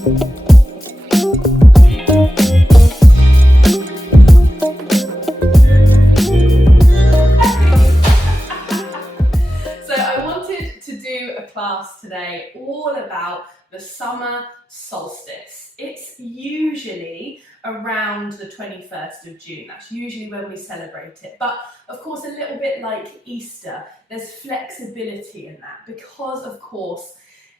So I wanted to do a class today all about the summer solstice. It's usually around the 21st of June. That's usually when we celebrate it. But of course, a little bit like Easter, there's flexibility in that because, of course,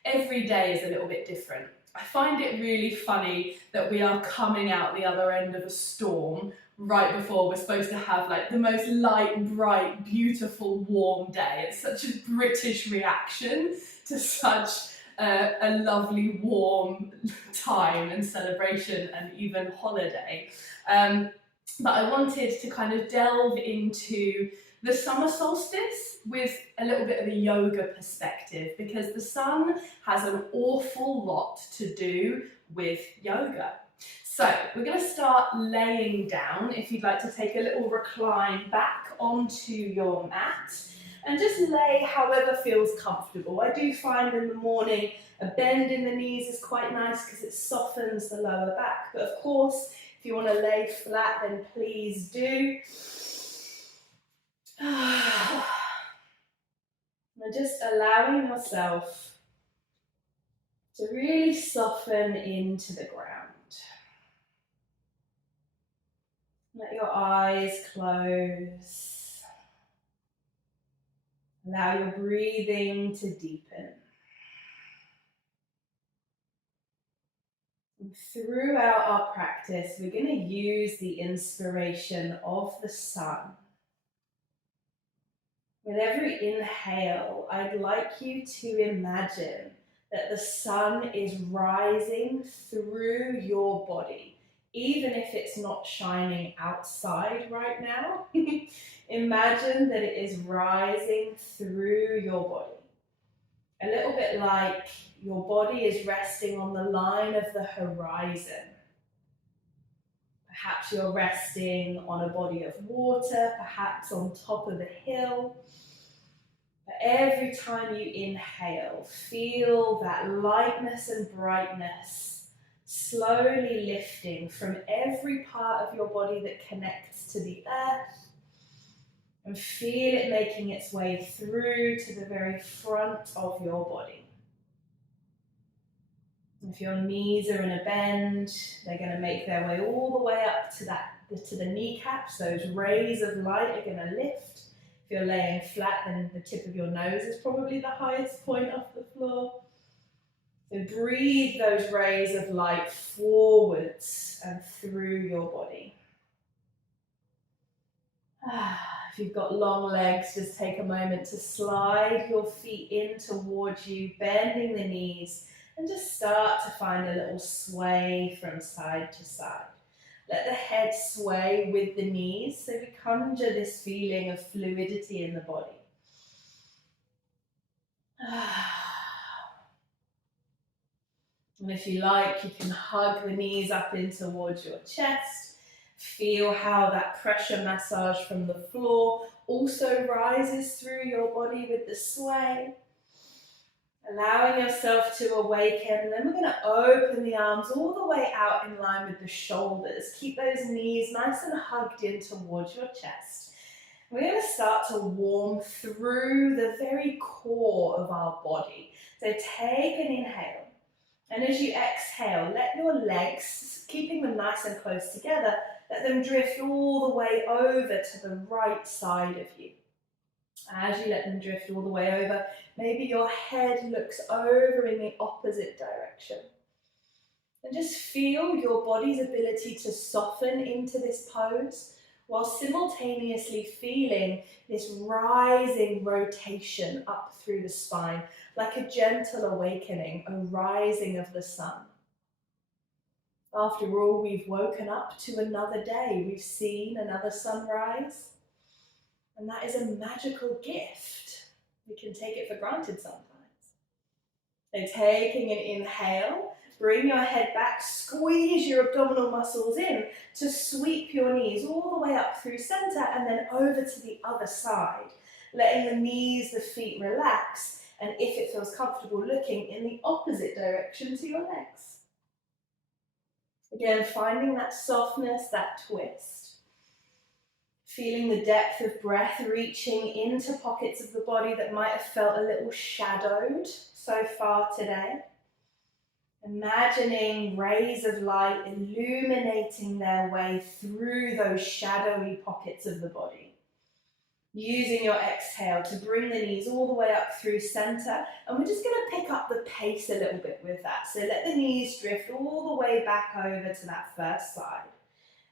every day is a little bit different. I find it really funny that we are coming out the other end of a storm right before we're supposed to have like the most light, bright, beautiful, warm day. It's such a British reaction to such a lovely, warm time and celebration and even holiday. But I wanted to kind of delve into the summer solstice with a little bit of a yoga perspective because the sun has an awful lot to do with yoga. So we're going to start laying down. If you'd like to take a little recline back onto your mat and just lay however feels comfortable. I do find in the morning a bend in the knees is quite nice because it softens the lower back. But of course, if you want to lay flat, then please do. And just allowing yourself to really soften into the ground. Let your eyes close. Allow your breathing to deepen. And throughout our practice, we're going to use the inspiration of the sun. With every inhale, I'd like you to imagine that the sun is rising through your body. Even if it's not shining outside right now, imagine that it is rising through your body. A little bit like your body is resting on the line of the horizon. Perhaps you're resting on a body of water, perhaps on top of a hill. But every time you inhale, feel that lightness and brightness slowly lifting from every part of your body that connects to the earth, and feel it making its way through to the very front of your body. If your knees are in a bend, they're going to make their way all the way up to the kneecaps. Those rays of light are going to lift. If you're laying flat, then the tip of your nose is probably the highest point off the floor. So breathe those rays of light forwards and through your body. If you've got long legs, just take a moment to slide your feet in towards you, bending the knees, and just start to find a little sway from side to side. Let the head sway with the knees, so we conjure this feeling of fluidity in the body. And if you like, you can hug the knees up in towards your chest. Feel how that pressure massage from the floor also rises through your body with the sway. Allowing yourself to awaken. Then we're going to open the arms all the way out in line with the shoulders. Keep those knees nice and hugged in towards your chest. We're going to start to warm through the very core of our body. So take an inhale. And as you exhale, let your legs, keeping them nice and close together, let them drift all the way over to the right side of you. As you let them drift all the way over, maybe your head looks over in the opposite direction. And just feel your body's ability to soften into this pose while simultaneously feeling this rising rotation up through the spine, like a gentle awakening, a rising of the sun. After all, we've woken up to another day. We've seen another sunrise. And that is a magical gift. We can take it for granted sometimes. So taking an inhale, bring your head back, squeeze your abdominal muscles in to sweep your knees all the way up through center and then over to the other side. Letting the knees, the feet relax, and if it feels comfortable, looking in the opposite direction to your legs. Again, finding that softness, that twist. Feeling the depth of breath reaching into pockets of the body that might have felt a little shadowed so far today. Imagining rays of light illuminating their way through those shadowy pockets of the body. Using your exhale to bring the knees all the way up through center. And we're just going to pick up the pace a little bit with that. So let the knees drift all the way back over to that first side.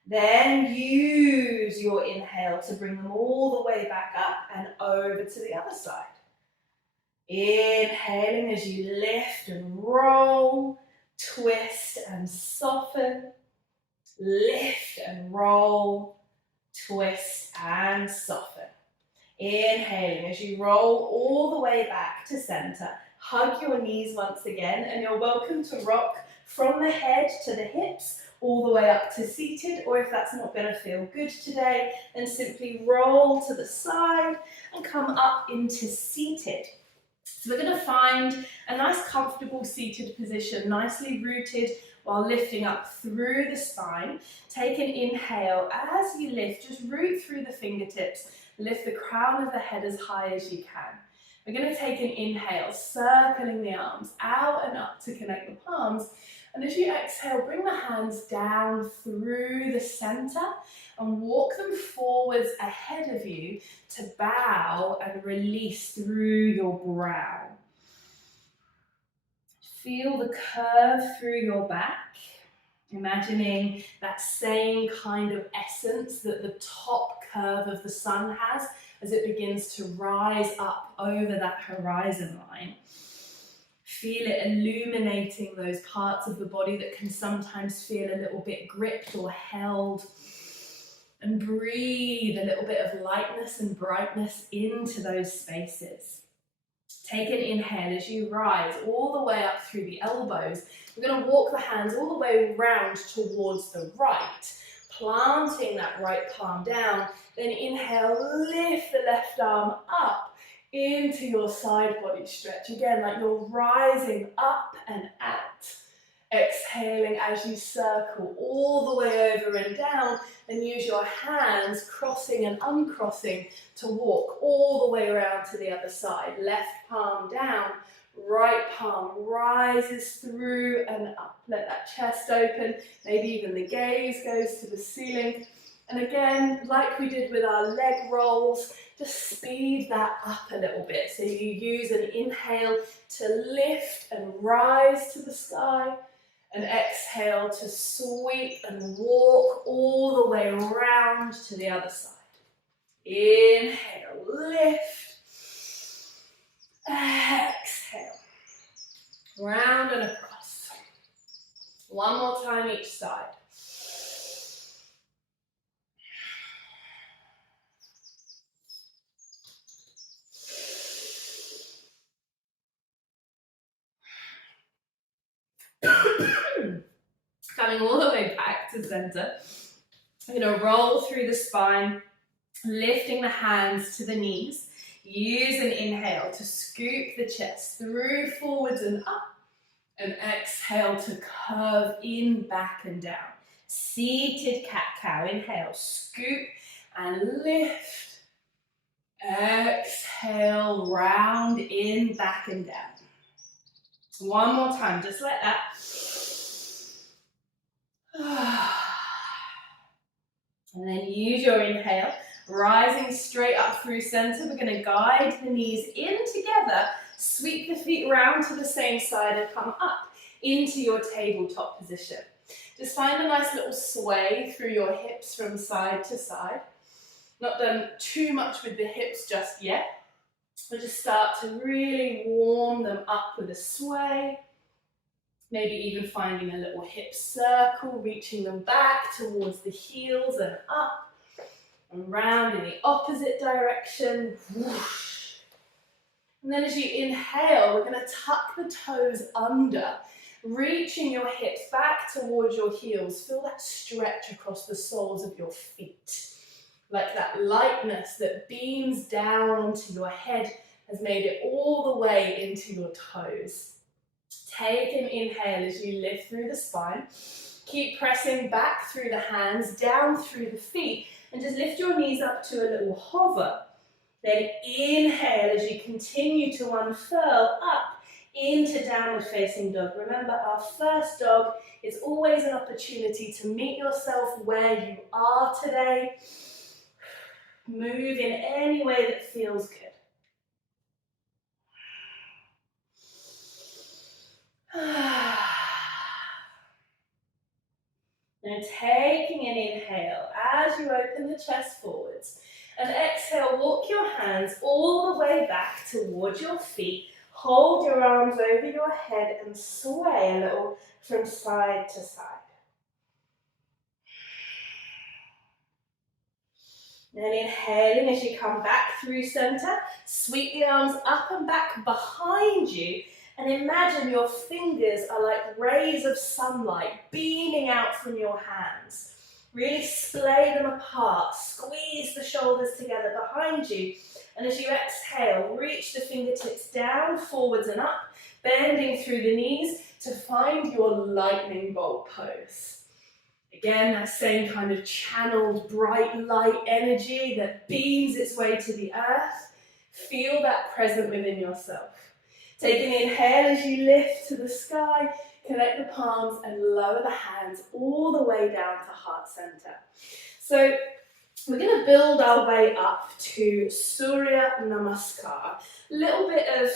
Then use your inhale to bring them all the way back up and over to the other side. Inhaling as you lift and roll, twist and soften, lift and roll, twist and soften. Inhaling as you roll all the way back to center. Hug your knees once again, and you're welcome to rock from the head to the hips, all the way up to seated, or if that's not going to feel good today, then simply roll to the side and come up into seated. So we're going to find a nice comfortable seated position, nicely rooted while lifting up through the spine. Take an inhale. As you lift, just root through the fingertips. Lift the crown of the head as high as you can. We're going to take an inhale, circling the arms out and up to connect the palms. And as you exhale, bring the hands down through the center and walk them forwards ahead of you to bow and release through your brow. Feel the curve through your back, imagining that same kind of essence that the top curve of the sun has as it begins to rise up over that horizon line. Feel it illuminating those parts of the body that can sometimes feel a little bit gripped or held. And breathe a little bit of lightness and brightness into those spaces. Take an inhale as you rise all the way up through the elbows. We're going to walk the hands all the way round towards the right, planting that right palm down. Then inhale, lift the left arm up into your side body stretch. Again, like you're rising up and out. Exhaling as you circle all the way over and down, and use your hands crossing and uncrossing to walk all the way around to the other side. Left palm down, right palm rises through and up. Let that chest open, maybe even the gaze goes to the ceiling. And again, like we did with our leg rolls, just speed that up a little bit. So you use an inhale to lift and rise to the sky, and exhale to sweep and walk all the way around to the other side. Inhale, lift. Exhale. Round and across. One more time each side. Coming all the way back to center. We're going to roll through the spine, lifting the hands to the knees. Use an inhale to scoop the chest through, forwards and up. And exhale to curve in, back and down. Seated cat-cow. Inhale, scoop and lift. Exhale, round in, back and down. One more time, just like that. And then use your inhale, rising straight up through center. We're going to guide the knees in together, sweep the feet round to the same side and come up into your tabletop position. Just find a nice little sway through your hips from side to side. Not done too much with the hips just yet. We'll just start to really warm them up with a sway. Maybe even finding a little hip circle, reaching them back towards the heels and up and round in the opposite direction. Whoosh. And then as you inhale, we're going to tuck the toes under, reaching your hips back towards your heels. Feel that stretch across the soles of your feet. Like that lightness that beams down onto your head has made it all the way into your toes. Take an inhale as you lift through the spine. Keep pressing back through the hands, down through the feet, and just lift your knees up to a little hover. Then inhale as you continue to unfurl up into downward facing dog. Remember, our first dog is always an opportunity to meet yourself where you are today. Move in any way that feels good. Now taking an inhale as you open the chest forwards, and exhale, walk your hands all the way back towards your feet. Hold your arms over your head and sway a little from side to side. Then inhaling as you come back through center, sweep the arms up and back behind you, and imagine your fingers are like rays of sunlight beaming out from your hands. Really splay them apart, squeeze the shoulders together behind you, and as you exhale, reach the fingertips down, forwards and up, bending through the knees to find your lightning bolt pose. Again, that same kind of channeled bright light energy that beams its way to the earth. Feel that present within yourself. Take an inhale as you lift to the sky, connect the palms and lower the hands all the way down to heart center. So we're going to build our way up to Surya Namaskar. A little bit of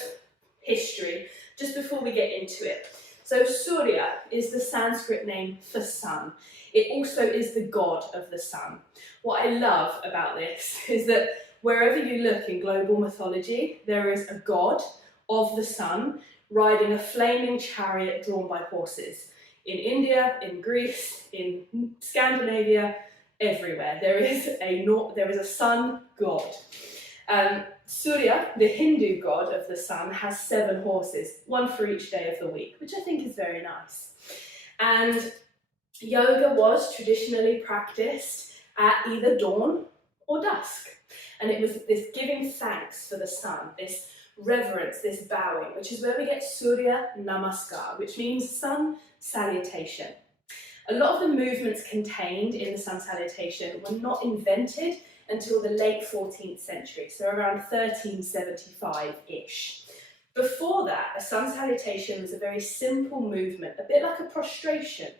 history just before we get into it. So Surya is the Sanskrit name for sun. It also is the god of the sun. What I love about this is that wherever you look in global mythology, there is a god of the sun riding a flaming chariot drawn by horses. In India, in Greece, in Scandinavia, everywhere. There is a sun god. Surya, the Hindu god of the sun, has 7 horses, one for each day of the week, which I think is very nice. And yoga was traditionally practiced at either dawn or dusk. And it was this giving thanks for the sun, this reverence, this bowing, which is where we get Surya Namaskar, which means sun salutation. A lot of the movements contained in the sun salutation were not invented until the late 14th century, so around 1375-ish. Before that, a sun salutation was a very simple movement, a bit like a prostration,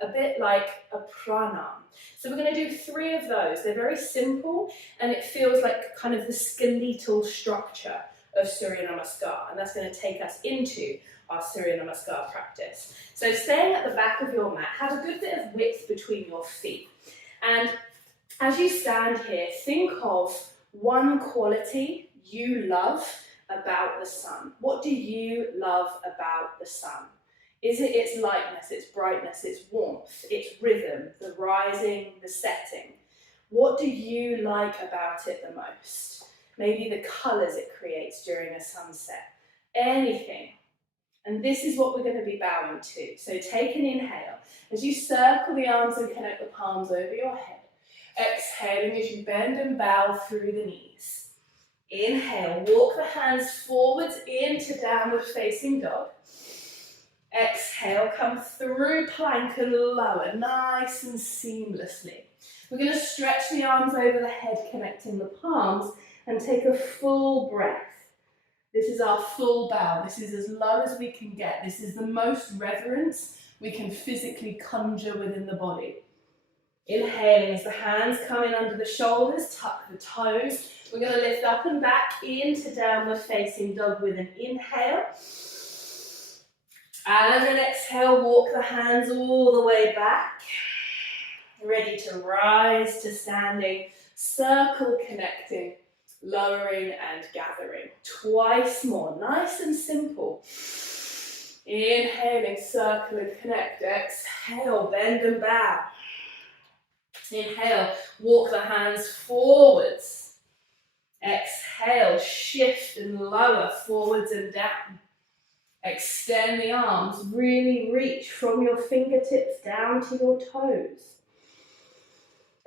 a bit like a pranam. So we're going to do 3 of those. They're very simple, and it feels like kind of the skeletal structure of Surya Namaskar, and that's going to take us into our Surya Namaskar practice. So staying at the back of your mat, have a good bit of width between your feet. And as you stand here, think of one quality you love about the sun. What do you love about the sun? Is it its lightness, its brightness, its warmth, its rhythm, the rising, the setting? What do you like about it the most? Maybe the colours it creates during a sunset. Anything. And this is what we're going to be bowing to. So take an inhale. As you circle the arms and connect the palms over your head. Exhaling as you bend and bow through the knees. Inhale, walk the hands forwards into downward facing dog. Exhale, come through plank and lower, nice and seamlessly. We're going to stretch the arms over the head, connecting the palms, and take a full breath. This is our full bow. This is as low as we can get. This is the most reverence we can physically conjure within the body. Inhaling as the hands come in under the shoulders, tuck the toes. We're going to lift up and back into downward facing dog with an inhale. And then exhale, walk the hands all the way back. Ready to rise to standing, circle connecting, lowering and gathering. Twice more, nice and simple. Inhaling, circle and connect. Exhale, bend and bow. Inhale, walk the hands forwards. Exhale, shift and lower, forwards and down. Extend the arms, really reach from your fingertips down to your toes.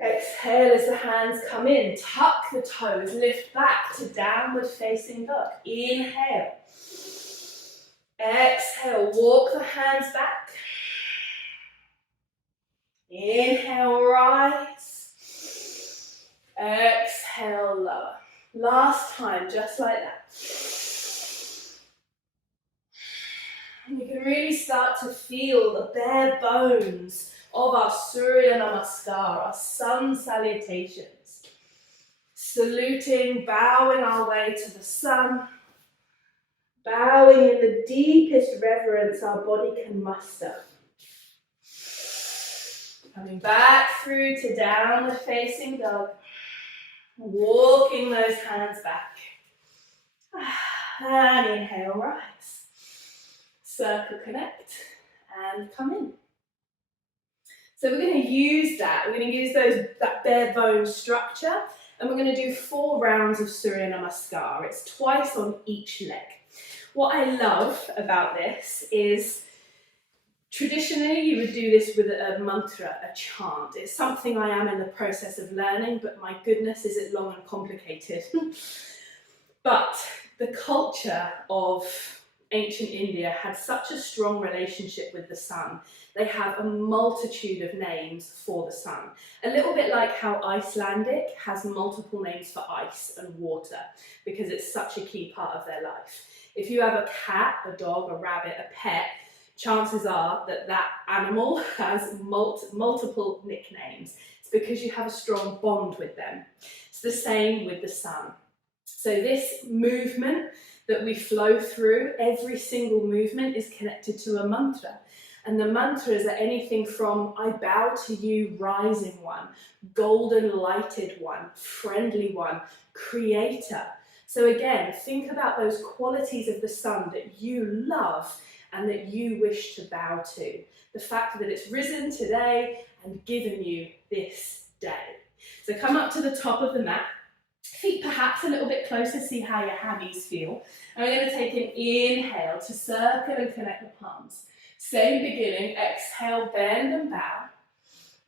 Exhale as the hands come in, tuck the toes, lift back to downward facing dog. Inhale. Exhale, walk the hands back. Inhale, rise. Exhale, lower. Last time, just like that. And you can really start to feel the bare bones of our Surya Namaskar, our sun salutations. Saluting, bowing our way to the sun, bowing in the deepest reverence our body can muster. Coming back through to downward facing dog, walking those hands back. And inhale, rise. Circle, connect, and come in. So we're going to use that. We're going to use that bare bone structure, and we're going to do 4 rounds of Surya Namaskar. It's twice on each leg. What I love about this is traditionally you would do this with a mantra, a chant. It's something I am in the process of learning, but my goodness, is it long and complicated. But the culture of ancient India had such a strong relationship with the sun. They have a multitude of names for the sun. A little bit like how Icelandic has multiple names for ice and water, because it's such a key part of their life. If you have a cat, a dog, a rabbit, a pet, chances are that that animal has multiple nicknames. It's because you have a strong bond with them. It's the same with the sun. So this movement that we flow through, every single movement is connected to a mantra. And the mantras are anything from I bow to you, rising one, golden lighted one, friendly one, creator. So again, think about those qualities of the sun that you love and that you wish to bow to. The fact that it's risen today and given you this day. So come up to the top of the mat. Feet perhaps a little bit closer, see how your hammies feel. And we're going to take an inhale to circle and connect the palms. Same beginning, exhale, bend and bow.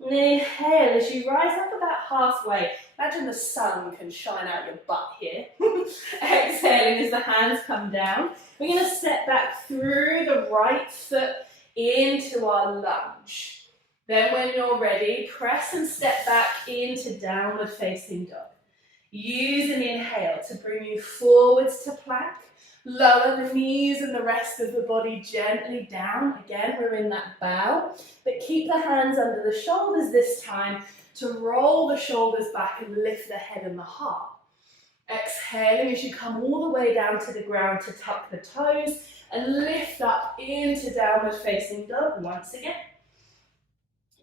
And inhale as you rise up about halfway. Imagine the sun can shine out your butt here. Exhaling as the hands come down. We're going to step back through the right foot into our lunge. Then when you're ready, press and step back into downward facing dog. Use an inhale to bring you forwards to plank. Lower the knees and the rest of the body gently down. Again, we're in that bow, but keep the hands under the shoulders this time to roll the shoulders back and lift the head and the heart. Exhaling as you come all the way down to the ground to tuck the toes and lift up into downward facing dog once again.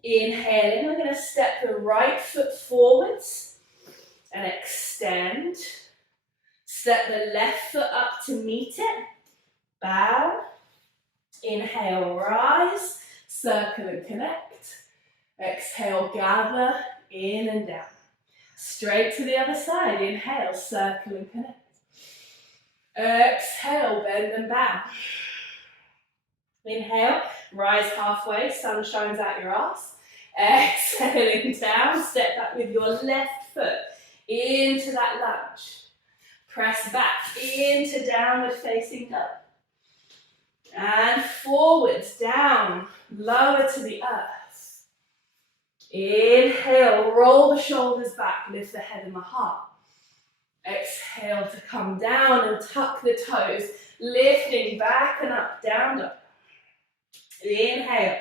Inhaling, we're going to step the right foot forwards and extend. Step the left foot up to meet it. Bow. Inhale, rise. Circle and connect. Exhale, gather in and down. Straight to the other side. Inhale, circle and connect. Exhale, bend and bow. Inhale, rise halfway, sun shines out your ass. Exhaling down, step back with your left foot into that lunge. Press back into downward facing dog. And forwards, down, lower to the earth. Inhale, roll the shoulders back, lift the head and the heart. Exhale to come down and tuck the toes, lifting back and up, down dog. Inhale.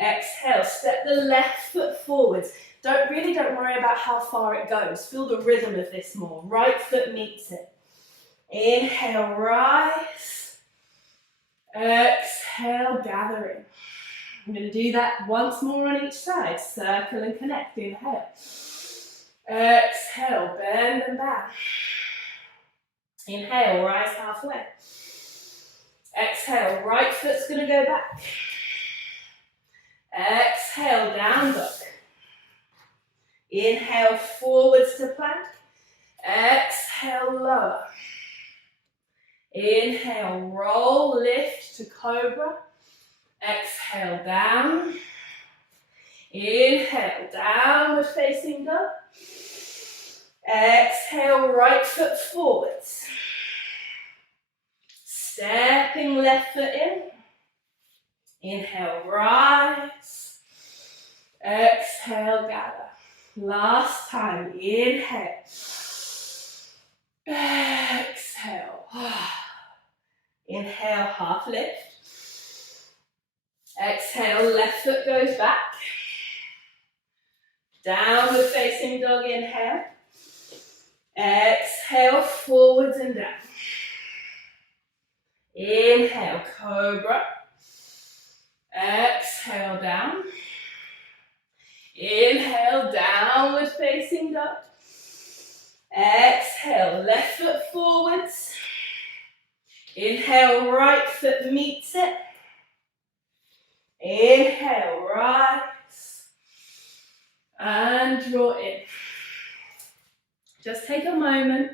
Exhale, step the left foot forwards. Don't worry about how far it goes. Feel the rhythm of this more. Right foot meets it. Inhale, rise. Exhale, gathering. I'm going to do that once more on each side. Circle and connect. Inhale. Exhale, bend and bow. Inhale, rise halfway. Exhale, right foot's going to go back. Exhale, down dog. Inhale, forwards to plank. Exhale, lower. Inhale, roll, lift to cobra. Exhale, down. Inhale, downward facing dog. Exhale, right foot forwards. Stepping left foot in. Inhale, rise. Exhale, gather. Last time, inhale. Exhale. Inhale, half lift. Exhale, left foot goes back. Downward facing dog, inhale. Exhale, forwards and down. Inhale, cobra. Exhale, down. Inhale, downward facing dog. Exhale, left foot forwards. Inhale, right foot meets it. Inhale, rise. And draw in. Just take a moment.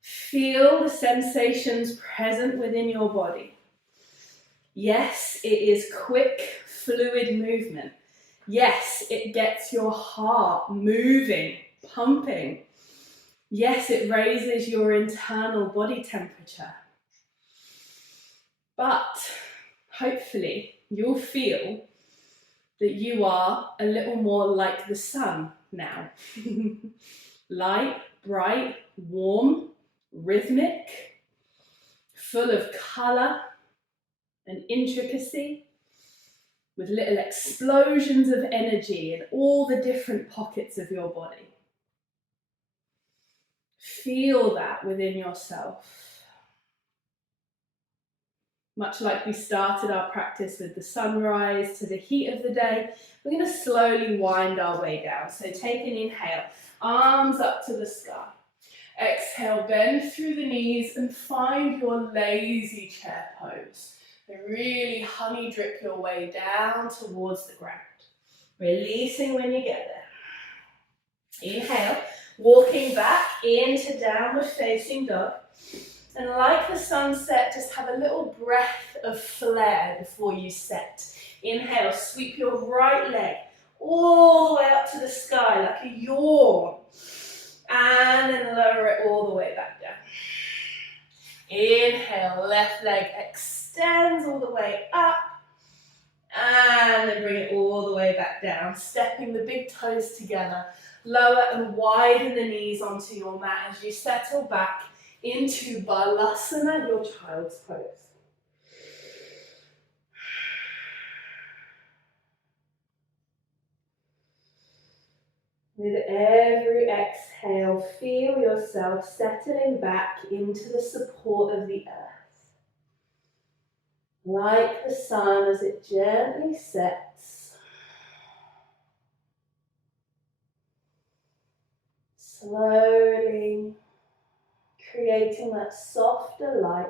Feel the sensations present within your body. Yes, it is quick, fluid movement. Yes, it gets your heart moving, pumping. Yes, it raises your internal body temperature. But hopefully you'll feel that you are a little more like the sun now. Light, bright, warm, rhythmic, full of colour and intricacy, with little explosions of energy in all the different pockets of your body. Feel that within yourself. Much like we started our practice with the sunrise to the heat of the day, we're going to slowly wind our way down. So take an inhale, arms up to the sky. Exhale, bend through the knees and find your lazy chair pose. And really honey drip your way down towards the ground. Releasing when you get there. Inhale, walking back into downward facing dog. And like the sunset, just have a little breath of flare before you set. Inhale, sweep your right leg all the way up to the sky like a yawn. And then lower it all the way back down. Inhale, left leg extends all the way up. And then bring it all the way back down, stepping the big toes together. Lower and widen the knees onto your mat as you settle back into Balasana, your child's pose. With every exhale, feel yourself settling back into the support of the earth. Like the sun as it gently sets. Slowly creating that softer light.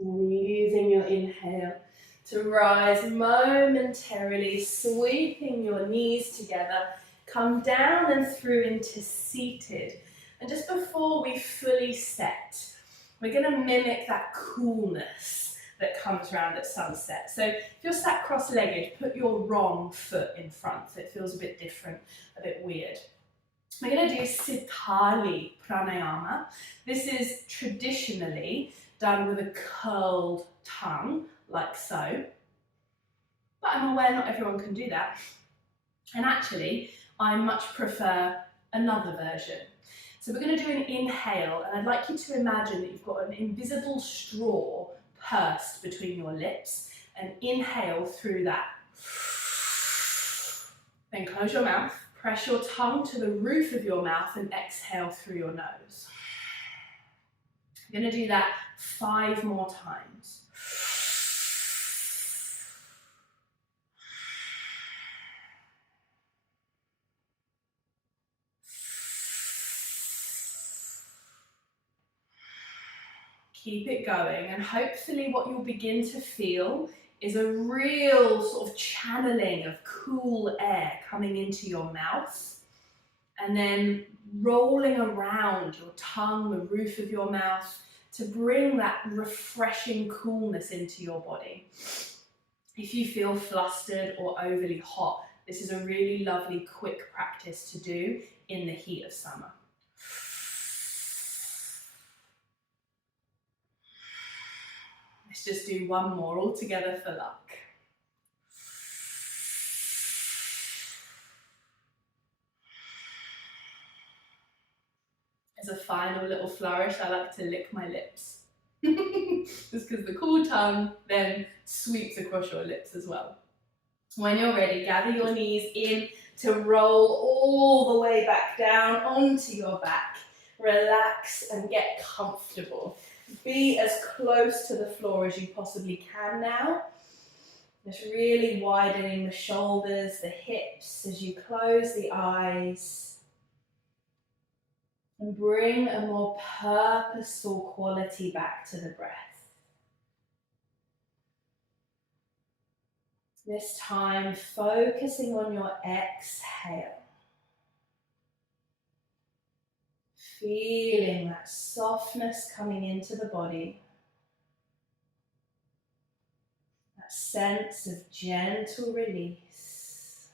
And using your inhale to rise momentarily, sweeping your knees together, come down and through into seated. And just before we fully set, we're going to mimic that coolness that comes around at sunset. So if you're sat cross-legged, put your wrong foot in front so it feels a bit different, a bit weird. We're going to do Sitali Pranayama. This is traditionally done with a curled tongue, like so. But I'm aware not everyone can do that. And actually, I much prefer another version. So we're going to do an inhale, and I'd like you to imagine that you've got an invisible straw pursed between your lips, and inhale through that. Then close your mouth, press your tongue to the roof of your mouth, and exhale through your nose. You're going to do that 5 more times. Keep it going, and hopefully what you'll begin to feel is a real sort of channeling of cool air coming into your mouth and then rolling around your tongue, the roof of your mouth, to bring that refreshing coolness into your body. If you feel flustered or overly hot, this is a really lovely quick practice to do in the heat of summer. Let's just do one more all together for luck. As a final little flourish, I like to lick my lips. Just because the cool tongue then sweeps across your lips as well. When you're ready, gather your knees in to roll all the way back down onto your back. Relax and get comfortable. Be as close to the floor as you possibly can now. Just really widening the shoulders, the hips as you close the eyes. And bring a more purposeful quality back to the breath. This time, focusing on your exhale. Feeling that softness coming into the body. That sense of gentle release.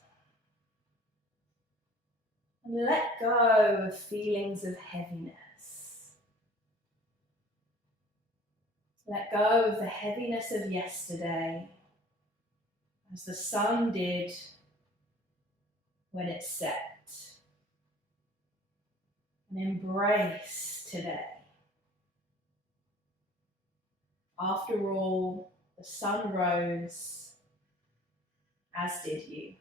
And let go of feelings of heaviness. Let go of the heaviness of yesterday, as the sun did when it set. And embrace today. After all, the sun rose, as did you.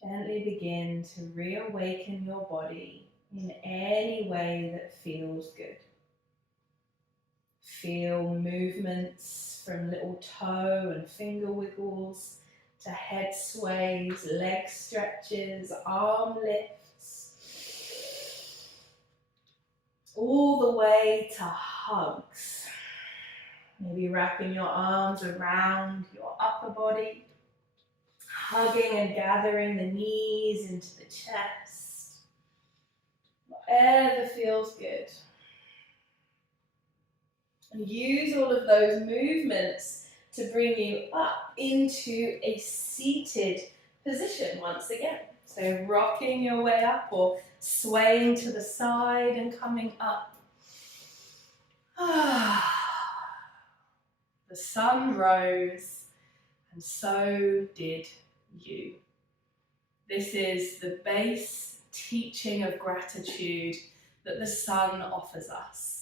Gently begin to reawaken your body in any way that feels good. Feel movements from little toe and finger wiggles to head sways, leg stretches, arm lifts, all the way to hugs. Maybe wrapping your arms around your upper body, hugging and gathering the knees into the chest. Whatever feels good. And use all of those movements to bring you up into a seated position once again. So rocking your way up or swaying to the side and coming up. The sun rose and so did you. This is the base teaching of gratitude that the sun offers us.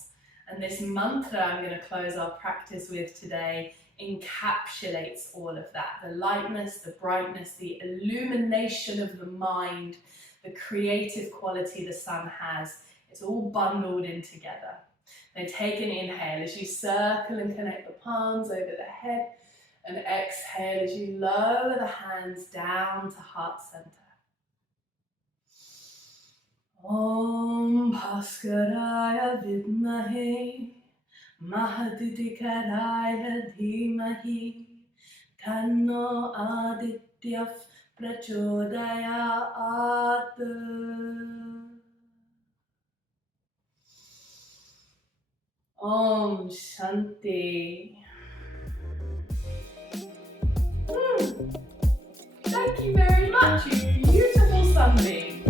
And this mantra I'm going to close our practice with today encapsulates all of that. The lightness, the brightness, the illumination of the mind, the creative quality the sun has. It's all bundled in together. Now take an inhale as you circle and connect the palms over the head, and exhale as you lower the hands down to heart center. Om Bhaskaraya Vidmahe Mahadidikadaya Dhimahi Tanno Aditya Prachodayat. Om Shanti. Thank you very much, you beautiful sunbeam.